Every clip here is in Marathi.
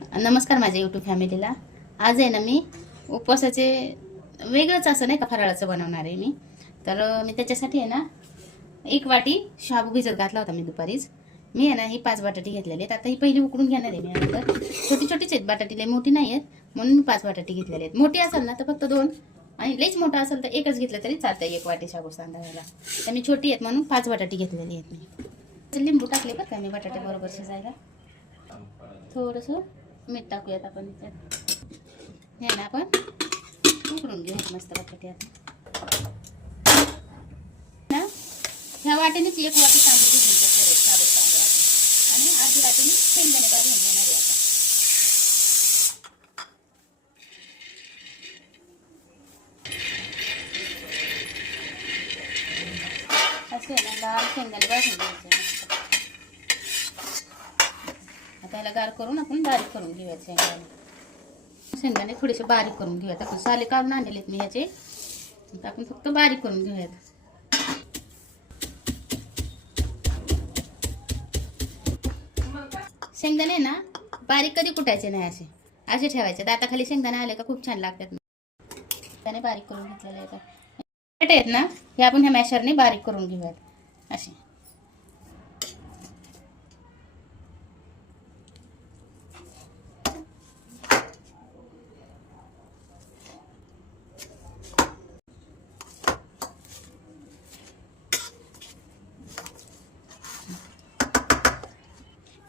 नमस्कार माझ्या यूट्यूब फॅमिलीला. आज आहे ना मी उपवासाचे वेगळंच असं नाही का फराळाचं बनवणार आहे मी. तर मी त्याच्यासाठी आहे ना 1 वाटी शाबू भिजत घातला होता मी दुपारीच. मी आहे ना ही 5 बटाटे घेतलेले आहेत. आता ही पहिली उकडून घेणार आहे मी. अगोदर छोटी छोटीच आहेत बटाटे, लई मोठी नाही आहेत म्हणून मी 5 बटाटे घेतलेले आहेत. मोठी असेल ना तर फक्त 2 आणि लईच मोठा असेल तर एकच घेतलं तरी चालतं 1 वाटी शाबू तांदळाला. तर मी छोटी आहेत म्हणून 5 बटाटे घेतलेले आहेत मी. लिंबू टाकले बरं का मी बटाटे बरोबर शिजायला. थोडंसं मीठ टाकूयात आपण त्याच्यात. हे ना आपण उकडून घेऊ मस्त बटाटे. आता ना ह्या वाटीनेच 1 वाटी तांदूळ भिजवून घेतलेले साधे तांदूळ आणि अर्धी वाटीने शेंगदाणे भाजून घेणार आहे. आता असे ना लाल शेंगदाणे भाजून घ्यायचे. आता याला गार करून आपण बारीक करून घेऊयात शेंगदाणे थोडेसे बारीक करून घेऊयात. आपण साले काढून आणलेत मी ह्याचे, आता आपण फक्त बारीक करून घेऊयात. शेंगदाणे ना बारीक कधी कुटायचे नाही, असे असे ठेवायचे. दाताखाली शेंगदाणे आले का खूप छान लागतात. त्याने बारीक करून घेतलेले आहेत ना, हे आपण ह्या मॅशरने बारीक करून घेऊयात असे.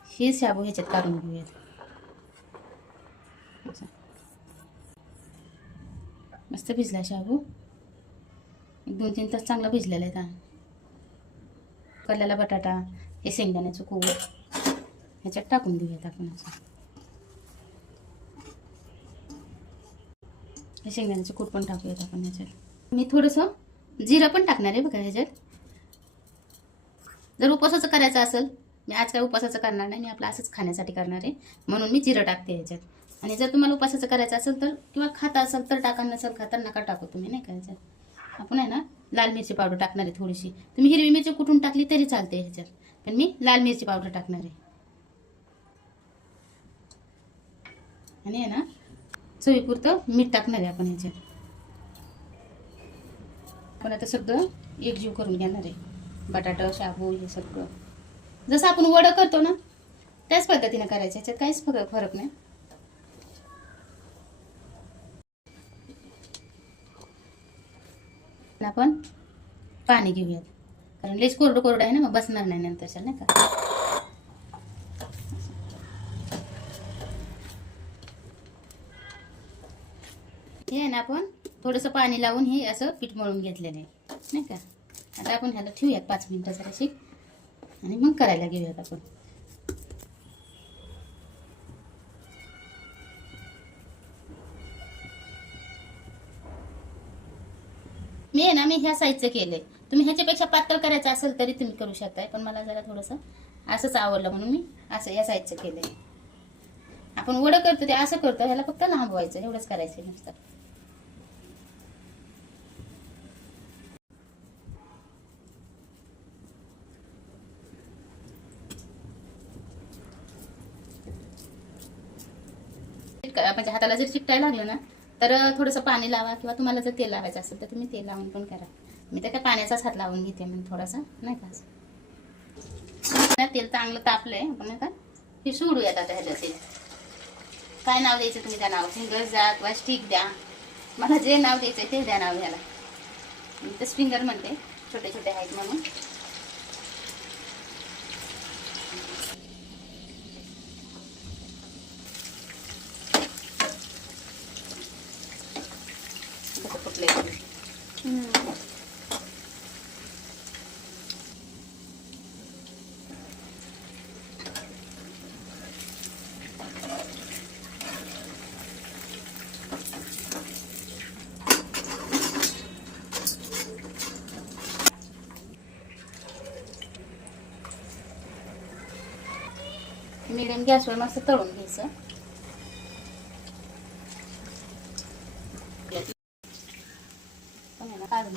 हे शाबू ह्याच्यात काढून घेऊयात. मस्त भिजला शाबू, 2-3 तास चांगला भिजलेला आहे. उकडलेला बटाटा, हे शेंगदाण्याचं कूट ह्याच्यात टाकून घेऊयात आपण. असं हे शेंगदाण्याचं कूट पण टाकूयात आपण ह्याच्यात. मी थोडंसं जिरं पण टाकणार आहे बघा ह्याच्यात. जर उपवासाचं करायचं असेल, मी आज काय उपवासाचं करणार नाही, मी आपलं असंच खाण्यासाठी करणार आहे म्हणून मी जिरं टाकते ह्याच्यात. आणि जर तुम्हाला उपवासाचं करायचं असेल तर किंवा खाता असेल तर टाका, नसेल खाता नका टाकू तुम्ही, नाही करायचं. आपण आहे ना लाल मिरची पावडर टाकणार आहे थोडीशी. तुम्ही हिरवी मिरची कुठून टाकली तरी चालते ह्याच्यात, पण मी लाल मिरची पावडर टाकणार आहे. आणि आहे ना चवीपुरतं मीठ टाकणार आहे आपण ह्याच्यात. आपण आता सगळं एकजीव करून घेणार आहे. बटाटा, शाबू हे सगळं जसं आपण वडं करतो ना त्याच पद्धतीने करायचं. ह्याच्यात काहीच फरक नाही. आपण पाणी घेऊयात, कारण लईच कोरडं कोरडं आहे ना, मग बसणार नाही नंतर, नाही का. हे आहे ना आपण थोडंसं पाणी लावून हे असं पीठ मळून घेतलेलं आहे, नाही का. आता आपण ह्याला ठेवूयात 5 मिनिटं जराशी आणि मग करायला घेऊयात आपण. मी आहे ना ह्या साईजचं केलंय. तुम्ही ह्याच्यापेक्षा पातळ करायचं असेल तरी तुम्ही करू शकताय, पण मला जरा थोडंसं असंच आवडलं म्हणून मी असं या साईजचं केलंय. आपण वडं करतो ते असं करतो, ह्याला फक्त लांबवायचं, एवढंच करायचं नुसतं. म्हणजे हाताला जर चिकटायला लागलं ना तर थोडंसं पाणी लावा, किंवा तुम्हाला जर तेल लावायचं असेल तर तुम्ही तेल लावून पण करा. मी तर काय पाण्याचाच हात लावून घेते म्हणजे थोडासा, नाही का. तेल चांगलं तापलंय, आपण आता हे सोडूयात. आता ह्याच्यात काय नाव द्यायचं तुम्ही त्या नाव, फिंगर्स द्या किंवा स्टिक द्या, मला जे नाव द्यायचं ते द्या नाव ह्याला. मी तर फिंगर म्हणते, छोटे छोटे आहेत म्हणून. मीडियम गॅसवर मस्त तळून घ्यायचं. काढून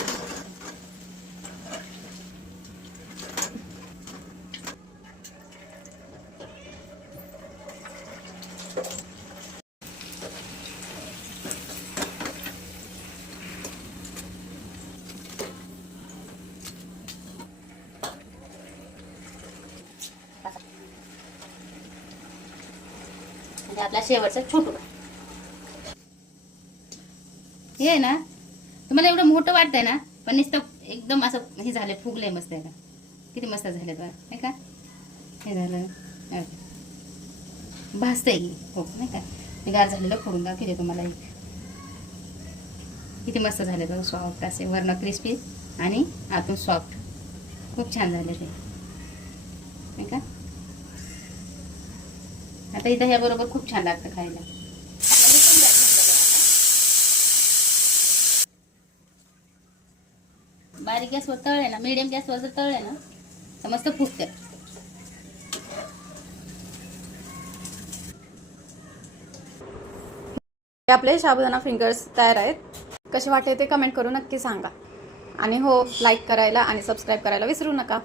म्हणजे आपला शेवटचा छोटू हे आहे ना, तुम्हाला एवढं मोठं वाटतंय ना, पण नुसतं एकदम असं हे झालंय, फुगलंय मस्त आहे का, किती मस्त झाले बघा नाही का, हे झालं भाजतंय हो नाही का, मी गार झालेलं फोडून दाखवते तुम्हाला. किती मस्त झाले बघा, सॉफ्ट असे, वरनं क्रिस्पी आणि आतून सॉफ्ट, खूप छान झाले ते नाही का. आता इथं ह्याबरोबर खूप छान लागतं खायला. बारीक गॅसवर तळले ना, मीडियम गॅसवर जर तळले ना तर मस्त फुगते. आपले साबुदाणा फिंगर्स तयार आहेत. कसे वाटते ते कमेंट करून नक्की सांगा. आणि हो, लाईक करायला आणि सबस्क्राईब करायला विसरू नका.